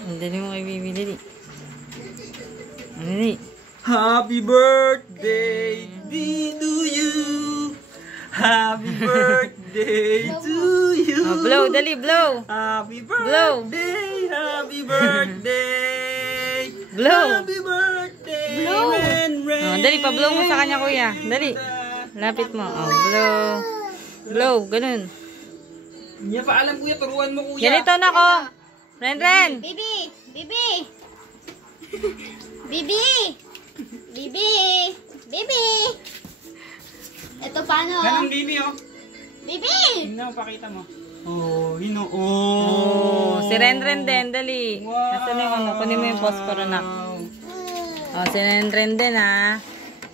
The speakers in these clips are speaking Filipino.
Dali mo kay Bibi, dali. Dali. Happy birthday to you. Happy birthday to you. Oh, blow, dali, blow. Happy Blow. birthday. Happy birthday. Blow. Happy birthday. Blow. Ren, Ren. Oh, dali, pa-blow mo sa kanya, kuya. Dali. Lapit mo. Oh, blow. Blow, ganun. Hindi pa alam, kuya. Turuan mo, kuya. Ganito na ko. Ren, Ren. Bibi! Bibi! Bibi! Bibi! Bibi! Ito paano? Ganun, Bibi, oh. Bibi! Hino, pakita mo. Oh, hino. Oh. Oh, si Ren Ren din, dali. Nasaan yung ano? Kunin mo yung posporo na. Oh, si Ren Ren din, ha.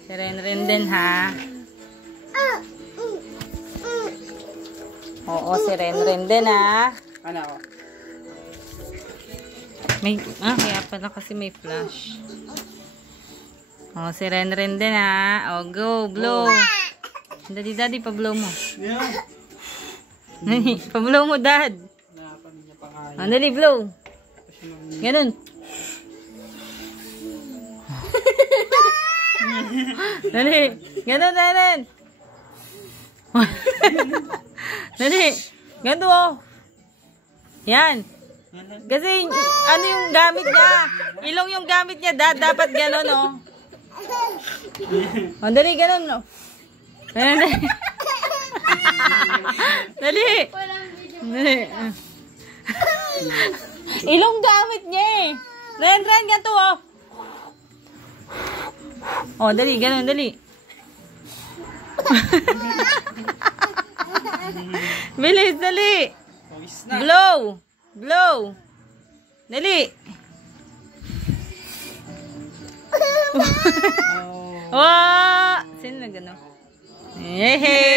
Si Ren Ren din, ha. Oo, si Ren Ren din, ha. Ano ako? Kaya pala kasi may flash. Oh, si Ren Ren din, ha. Oh, go, blow. Dali, daddy, pa-blow mo. Yeah. Pa-blow mo, dad. Napan niya pa kaya. Oh, dali, blow. Ganun. Dali. Ganun, Ren. Dali. Ganun, oh. Yan. Kasi, ano yung gamit niya? Ilong yung gamit niya, dad. Dapat ganun, oh. Oh, dali, ganun, oh. Dali. Dali. Dali. Ilong gamit niya eh. Ren, ganito oh. Oh, dali, ganun, dali. Bilis, dali. Blow. Blow. Dali. Wow! Sino na gano'n? Yehey!